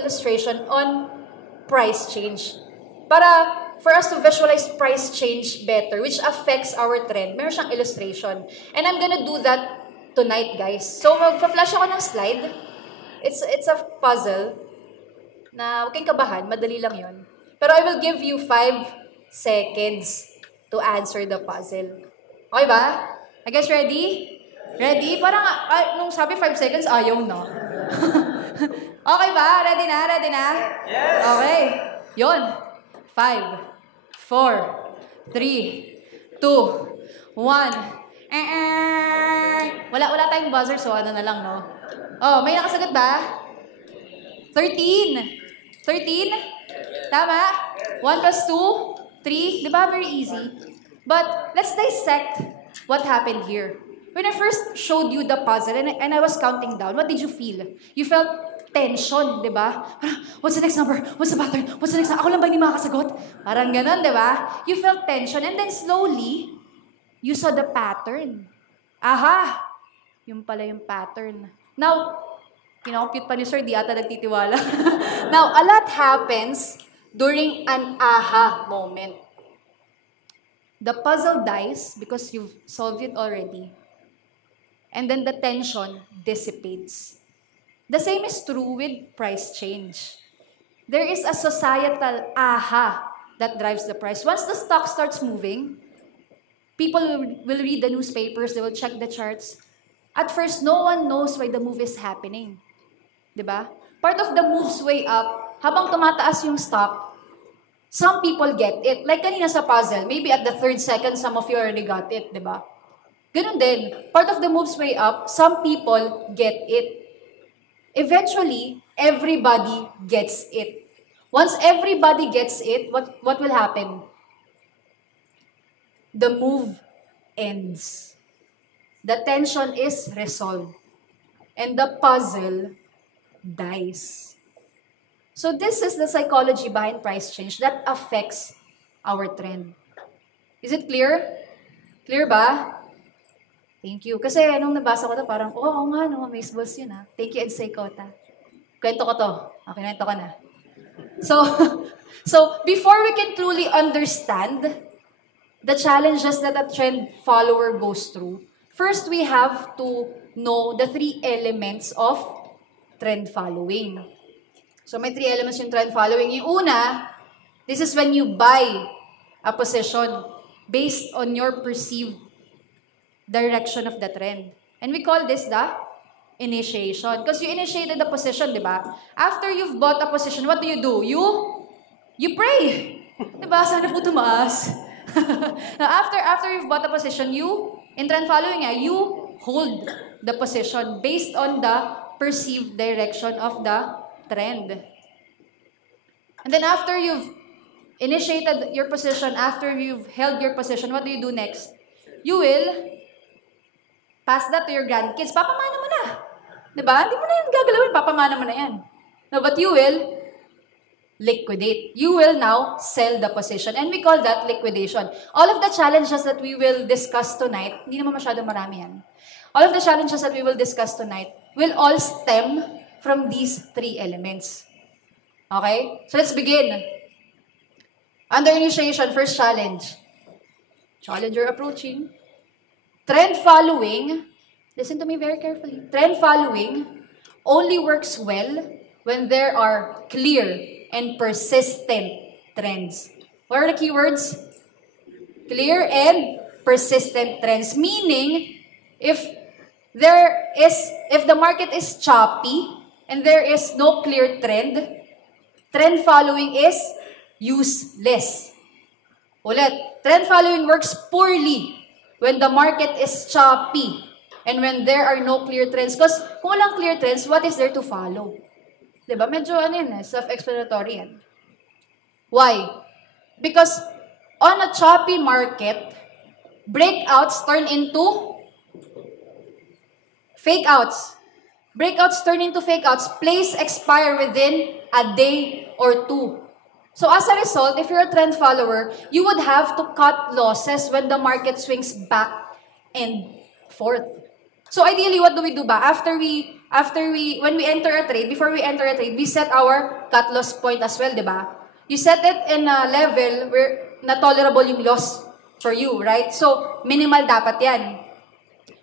illustration on price change. Para for us to visualize price change better, which affects our trend, meron siyang illustration. And I'm gonna do that tonight, guys. So, magpa-flash ako ng slide. It's a puzzle na huwag kayong kabahan, madali lang yon. Pero I will give you 5 seconds to answer the puzzle. Okay ba? I guess ready? Ready? Parang, nung sabi 5 seconds, ayaw na. Okay ba? Ready na? Ready na? Yes! Okay. Yon. 5, 4, 3, 2, 1. Wala tayong buzzer, so ano na lang, no? Oh, may nakasagot ba? 13. 13? Tama? 1 plus 2, 3. Diba? Very easy. But let's dissect what happened here. When I first showed you the puzzle and I was counting down, what did you feel? You felt tension, di ba? What's the next number? What's the pattern? What's the next number? Ako lang ba hindi makakasagot? Parang ganun, di ba? You felt tension and then slowly, you saw the pattern. Aha! Yung pala yung pattern. Now, kinocompute pa ni Sir, di ata nagtitiwala. Now, a lot happens during an aha moment. The puzzle dies because you've solved it already. And then the tension dissipates. The same is true with price change. There is a societal aha that drives the price. Once the stock starts moving, people will read the newspapers, they will check the charts. At first, no one knows why the move is happening. Diba? Part of the move's way up, habang tumataas yung stock, some people get it. Like kanina sa puzzle, maybe at the 3rd second, some of you already got it, diba? Ganun din. Part of the move's way up, some people get it. Eventually, everybody gets it. Once everybody gets it, what will happen? The move ends. The tension is resolved. And the puzzle dies. So this is the psychology behind price change that affects our trend. Is it clear? Clear ba? Thank you. Kasi nung nabasa ko to, parang, oo nga, no, amazeballs yun ha. Thank you, Edsay Cota. Kwento ko to. Okay, kwento ko na. So before we can truly understand the challenges that a trend follower goes through, first we have to know the 3 elements of trend following. So may 3 elements yung trend following. Yung una, this is when you buy a position based on your perceived direction of the trend. And we call this the initiation. Because you initiated the position, di ba? After you've bought a position, what do? You pray. Di ba? Sana po tumaas. Now, after you've bought a position, in trend following, you hold the position based on the perceived direction of the trend. And then after you've initiated your position, after you've held your position, what do you do next? You will pass that to your grandkids. Papamana mo na. Diba? Hindi mo na yan gagalawin. Papamana mo na yan. No, but you will liquidate. You will now sell the position. And we call that liquidation. All of the challenges that we will discuss tonight, hindi naman masyadong marami yan. All of the challenges that we will discuss tonight will all stem from these 3 elements. Okay? So let's begin. Under initiation, first challenge. Challenger approaching. Trend following, listen to me very carefully. Trend following only works well when there are clear and persistent trends. What are the keywords? Clear and persistent trends. Meaning, if the market is choppy and there is no clear trend, trend following is useless. Ulit, trend following works poorly when the market is choppy and when there are no clear trends. Because kung walang clear trends, what is there to follow? Diba? Medyo self-explanatory yan. Why? Because on a choppy market, breakouts turn into fake outs. Breakouts turn into fake outs. Plays expire within a day or 2. So as a result, if you're a trend follower, you would have to cut losses when the market swings back and forth. So ideally, what do we do ba? After we when we enter a trade, before we enter a trade, we set our cut loss point as well, di ba? You set it in a level where na tolerable yung loss for you, right? So, minimal dapat yan.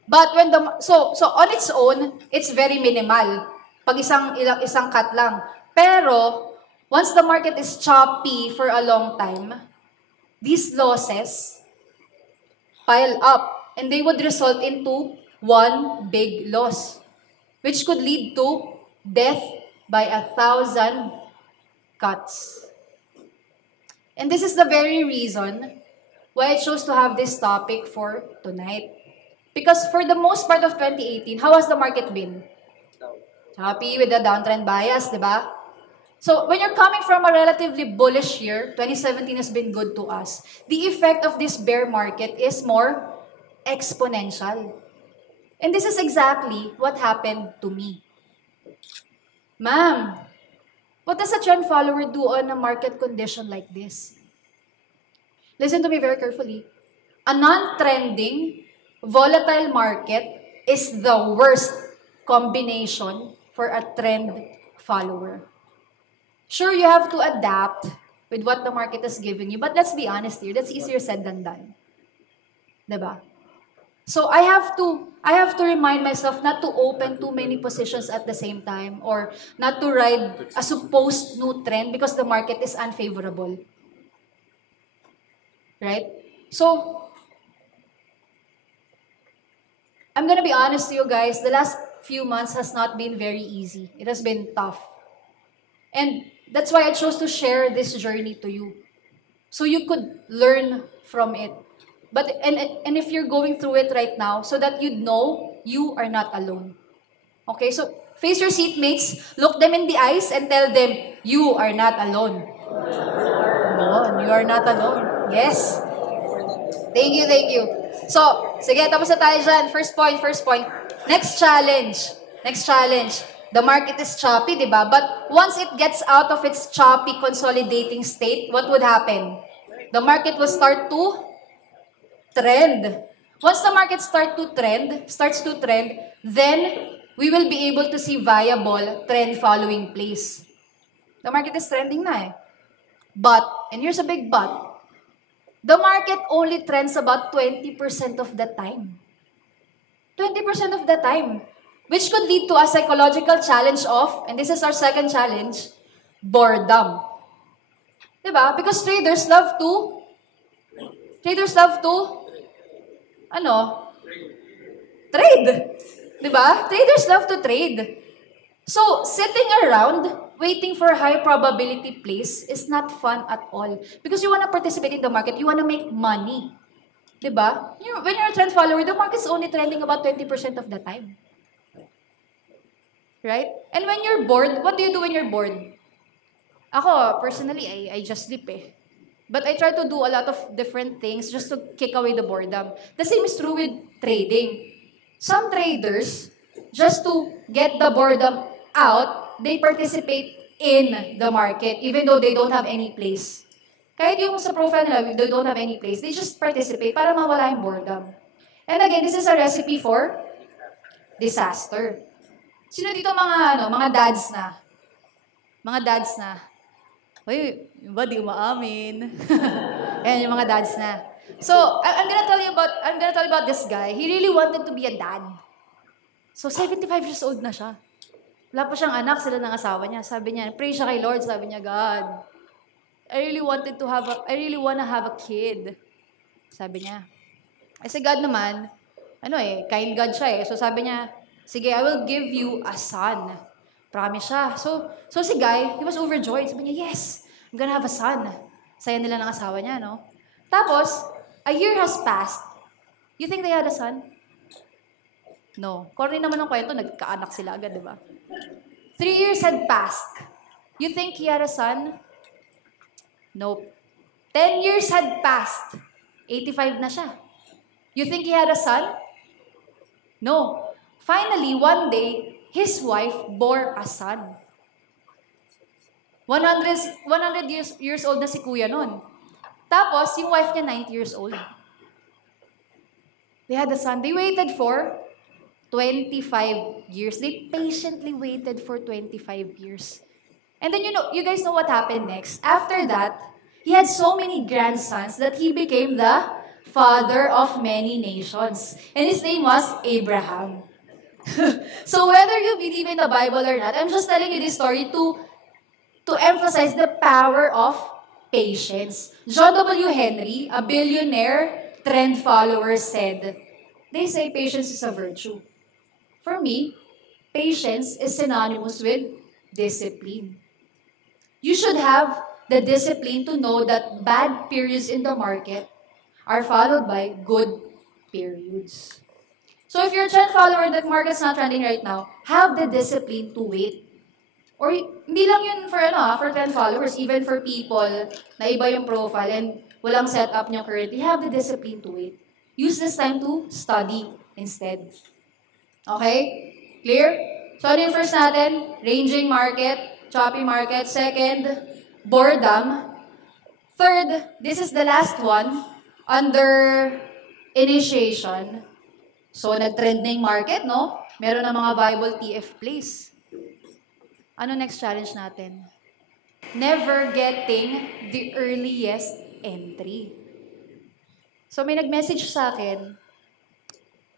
But when so on its own, it's very minimal. Pag isang cut lang. Pero, once the market is choppy for a long time, these losses pile up and they would result into one big loss, which could lead to death by 1,000 cuts. And this is the very reason why I chose to have this topic for tonight. Because for the most part of 2018, how has the market been? Choppy with the downtrend bias, di ba? So when you're coming from a relatively bullish year, 2017 has been good to us. The effect of this bear market is more exponential. And this is exactly what happened to me. Ma'am, what does a trend follower do on a market condition like this? Listen to me very carefully. A non-trending, volatile market is the worst combination for a trend follower. Sure, you have to adapt with what the market has given you, but let's be honest here, that's easier said than done. Diba? So I have to remind myself not to open too many positions at the same time or not to ride a supposed new trend because the market is unfavorable. Right? So, I'm gonna be honest to you guys, the last few months has not been very easy. It has been tough. And that's why I chose to share this journey to you. So you could learn from it. But and if you're going through it right now, so that you'd know you are not alone. Okay, so face your seatmates, look them in the eyes, and tell them, you are not alone. You are not alone. Yes. Thank you. So, sige, tapos na tayo dyan. First point. Next challenge. The market is choppy, di ba? But once it gets out of its choppy consolidating state, what would happen? The market will start to trend. Once the market starts to trend, then we will be able to see viable trend following plays. The market is trending na eh. But, and here's a big but, the market only trends about 20% of the time. 20% of the time. Which could lead to a psychological challenge of, and this is our second challenge, boredom. Diba? Because traders love to, trade. Diba? Traders love to trade. So, sitting around, waiting for high probability plays is not fun at all. Because you want to participate in the market, you want to make money. Diba? When you're a trend follower, the market's only trending about 20% of the time. Right? And when you're bored, what do you do when you're bored? Ako, personally, I just sleep eh. But I try to do a lot of different things just to kick away the boredom. The same is true with trading. Some traders, just to get the boredom out, they participate in the market even though they don't have any place. Kahit yung sa profile nila, they don't have any place, they just participate para mawala yung boredom. And again, this is a recipe for disaster. Sino dito mga dads na? Mga dads na. Uy, yung ba di umaamin? Ayan, yung mga dads na. So, I'm gonna tell you about this guy. He really wanted to be a dad. So, 75 years old na siya. Wala pa siyang anak, sila ng asawa niya. Sabi niya, pray siya kay Lord. Sabi niya, God, I really wanna have a kid. Sabi niya. Kasi God naman, kind God siya eh. So, sabi niya, sige, I will give you a son. Promise siya. So si Guy, he was overjoyed. Sabi niya, yes, I'm gonna have a son. Saya nila ng asawa niya, no? Tapos, a year has passed. You think they had a son? No. Corny naman ng kwento, nagkaanak sila agad, di ba? 3 years had passed. You think he had a son? Nope. 10 years had passed. 85 na siya. You think he had a son? No. Finally, one day, his wife bore a son. 100 years old na si kuya nun. Tapos, yung wife niya, 90 years old. They had a son. They waited for 25 years. They patiently waited for 25 years. And then you guys know what happened next. After that, he had so many grandsons that he became the father of many nations. And his name was Abraham. So whether you believe in the Bible or not, I'm just telling you this story to emphasize the power of patience. John W. Henry, a billionaire trend follower, said, they say patience is a virtue. For me, patience is synonymous with discipline. You should have the discipline to know that bad periods in the market are followed by good periods. So if you're a trend follower that market's not trending right now, have the discipline to wait. Or hindi lang yun for trend followers, even for people na iba yung profile and walang setup nyo currently, have the discipline to wait. Use this time to study instead. Okay? Clear? So ano yung first natin? Ranging market, choppy market. Second, boredom. Third, this is the last one, under initiation. So nag-trending market, no? Meron na mga viable TF plays. Ano next challenge natin? Never getting the earliest entry. So may nag-message sa akin,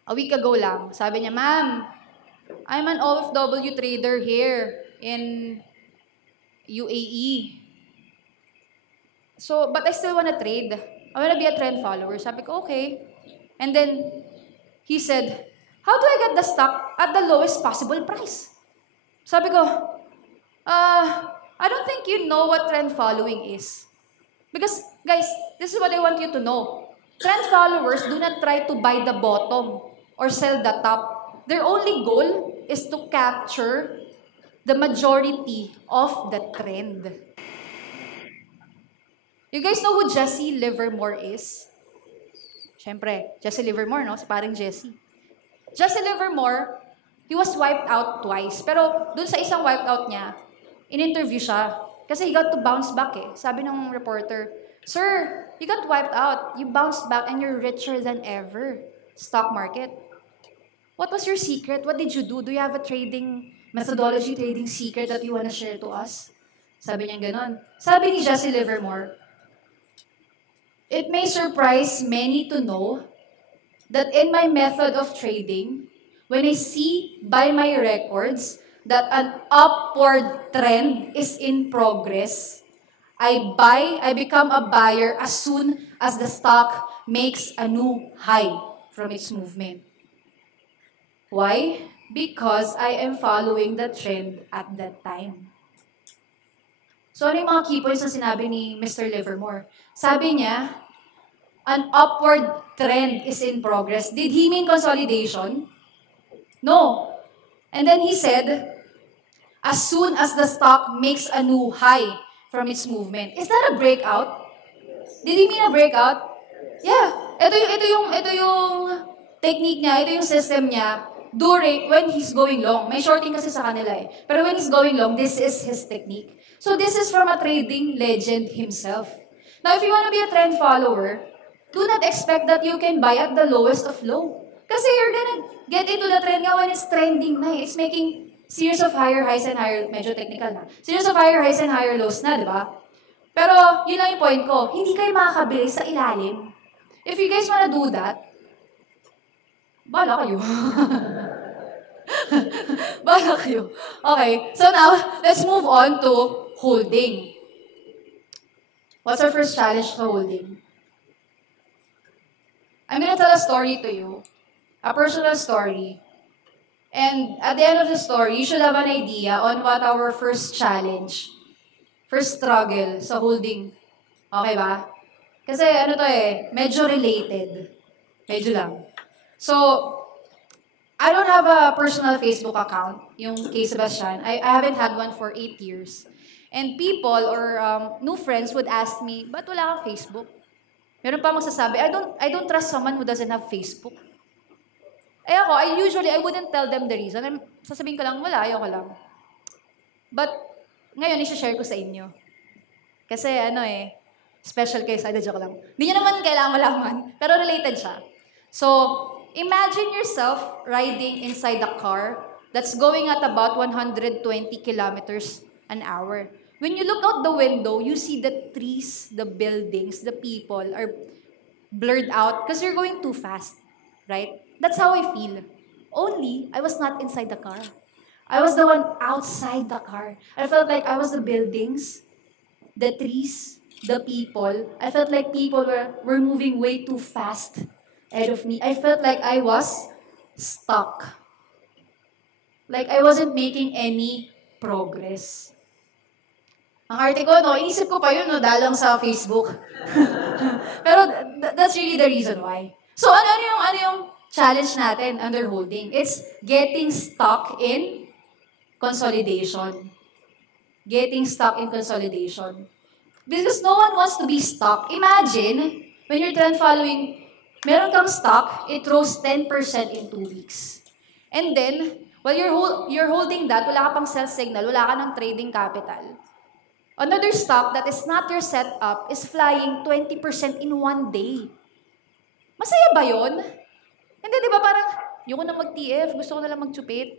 a week ago lang. Sabi niya, Ma'am, I'm an OFW trader here in UAE. So, but I still wanna trade. I wanna be a trend follower. Sabi ko, okay. And then, he said, how do I get the stock at the lowest possible price? Sabi ko, I don't think you know what trend following is. Because, guys, this is what I want you to know. Trend followers do not try to buy the bottom or sell the top. Their only goal is to capture the majority of the trend. You guys know who Jesse Livermore is? Siyempre, Jesse Livermore, no? Si parang Jesse. Jesse Livermore, he was wiped out twice. Pero dun sa isang wiped out niya, in-interview siya. Kasi he got to bounce back eh. Sabi ng reporter, Sir, you got wiped out. You bounced back and you're richer than ever. Stock market. What was your secret? What did you do? Do you have a trading methodology, trading secret that you wanna share to us? Sabi niya ganon. Sabi ni Jesse Livermore, it may surprise many to know that in my method of trading, when I see by my records that an upward trend is in progress, I become a buyer as soon as the stock makes a new high from its movement. Why? Because I am following the trend at that time. So ano yung mga key points na sinabi ni Mr. Livermore? Sabi niya, an upward trend is in progress. Did he mean consolidation? No. And then he said, as soon as the stock makes a new high from its movement. Is that a breakout? Did he mean a breakout? Yeah. Ito yung technique niya, ito yung system niya when he's going long. May shorting kasi sa kanila eh. Pero when he's going long, this is his technique. So this is from a trading legend himself. Now, if you want to be a trend follower, do not expect that you can buy at the lowest of low. Kasi you're gonna get into the trend nga when it's trending na. It's making series of higher highs and higher, medyo technical na. Series of higher highs and higher lows na, di ba? Pero, yun lang yung point ko. Hindi kayo makakabili sa ilalim. If you guys wanna do that, bala kayo. Bala kayo. Okay, so now, let's move on to holding. What's our first challenge to holding? I'm gonna tell a story to you. A personal story. And at the end of the story, you should have an idea on what our first challenge, first struggle sa holding. Okay ba? Kasi ano to eh, medyo related. Medyo lang. So, I don't have a personal Facebook account, yung kay Sebastian. I haven't had one for 8 years. And people or new friends would ask me, ba't wala kang Facebook? Meron pa magsasabi, I don't trust someone who doesn't have Facebook. Eh ako, I wouldn't tell them the reason. Sasabihin ko lang, wala, ayoko lang. But, ngayon, i-share ko sa inyo. Kasi special kayo sa joke lang. Hindi nyo naman kailangan malaman, pero related siya. So, imagine yourself riding inside a car that's going at about 120 kilometers an hour. When you look out the window, you see the trees, the buildings, the people are blurred out because you're going too fast, right? That's how I feel. Only, I was not inside the car. I was the one outside the car. I felt like I was the buildings, the trees, the people. I felt like people were moving way too fast ahead of me. I felt like I was stuck. Like I wasn't making any progress. Ang arte ko, no, inisip ko pa yun, no, dalang sa Facebook. Pero that's really the reason why. So ano yung challenge natin under holding? It's getting stuck in consolidation. Getting stuck in consolidation. Because no one wants to be stuck. Imagine, when you're trend following, meron kang stock, it rose 10% in 2 weeks. And then, while you're holding that, wala ka pang sell signal, wala ka ng trading capital. Another stock that is not your setup is flying 20% in 1 day. Masaya ba yun? Hindi, di ba parang, ayoko na mag-TF, gusto ko na lang mag-chupit.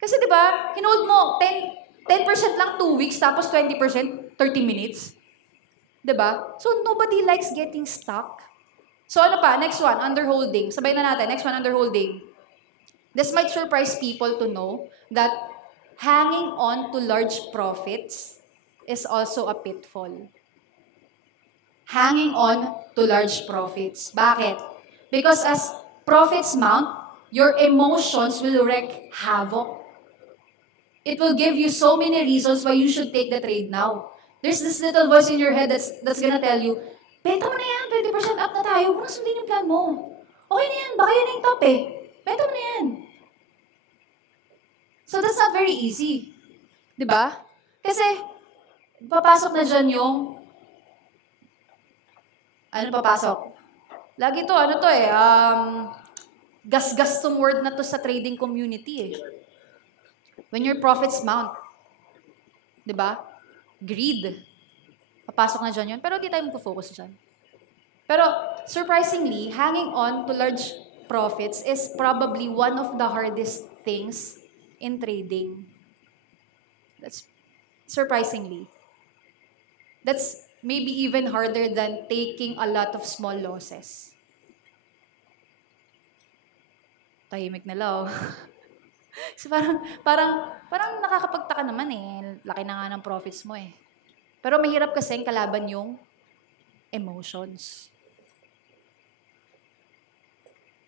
Kasi di ba, hinold mo 10% lang 2 weeks, tapos 20% 30 minutes. Di ba? So, nobody likes getting stuck. So, ano pa? Next one, underholding. Sabay na natin. Next one, underholding. This might surprise people to know that hanging on to large profits is also a pitfall. Hanging on to large profits. Bakit? Because as profits mount, your emotions will wreak havoc. It will give you so many reasons why you should take the trade now. There's this little voice in your head that's gonna tell you, benta mo na yan, 20% up na tayo, huwag na sundin yung plan mo. Okay na yan, baka yan na yung top eh. Benta mo na yan. So that's not very easy. Diba? Kasi, papasok na dyan yung, papasok? Lagi to, gas-gas tong word na to sa trading community eh. When your profits mount. Diba? Greed. Papasok na dyan yun. Pero di tayo mag-focus dyan. Pero, surprisingly, hanging on to large profits is probably one of the hardest things in trading. That's surprisingly. That's maybe even harder than taking a lot of small losses. Tahimik na lang. So parang nakakapagtaka naman eh. Laki na nga ng profits mo eh. Pero mahirap kasing kalaban yung emotions.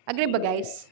Agree ba guys?